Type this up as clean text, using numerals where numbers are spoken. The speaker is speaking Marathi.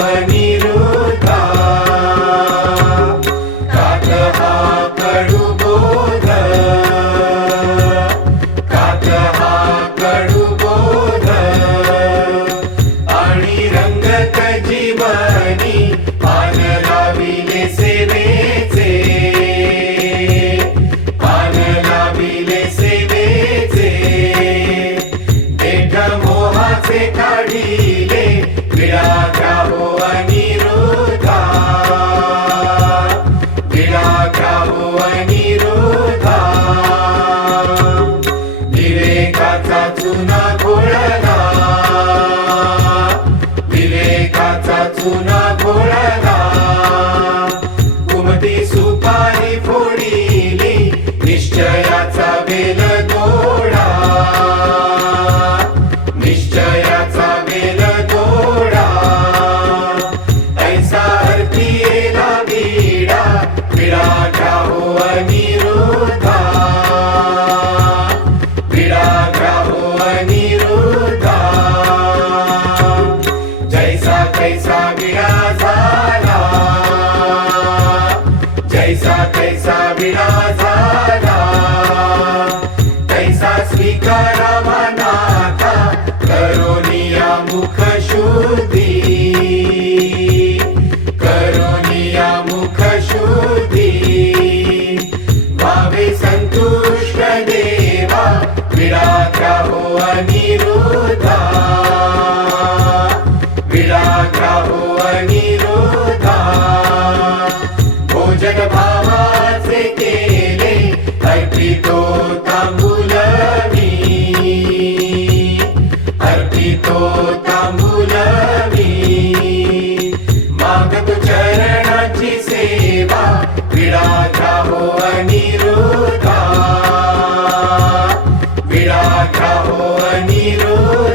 अनिरुद्धा कात हा कडू बोध कात हा कडू बोध आणि रंगत जीवनी पान लाविले सेवेचे पान लाविले सेवेचे देठ मोहाचे काढिले विळा हो अनिरुद्धा विळा हो अनिरुद्धा विवेकाचा चुना घोळला विवेकाचा चुना घोळला कुमती सुपारी फोडिली निश्चयाचा बेल दोडा निश्चयाचा बेल दोडा ऐसा अर्पिला विडा विळा हो अनिरुद्धा विळा हो अनिरुद्धा जैसा कैसा विळा झाला जैसा कैसा विळा झाला कैसा स्वीकारावा नाथा करोनिया मुख शुद्धी करोनिया मुख शुद्धी भावे संतुष्ट देवा विळा हो अनिरुद्धा विळा हो अनिरुद्धा भोजन भावाचे केले अर्पितो तांबूल मी अर्पितो तांबूल मी मागतो चरणाची सेवा विळा हो अनिरुद्धा विळा हो अनिरुद्धा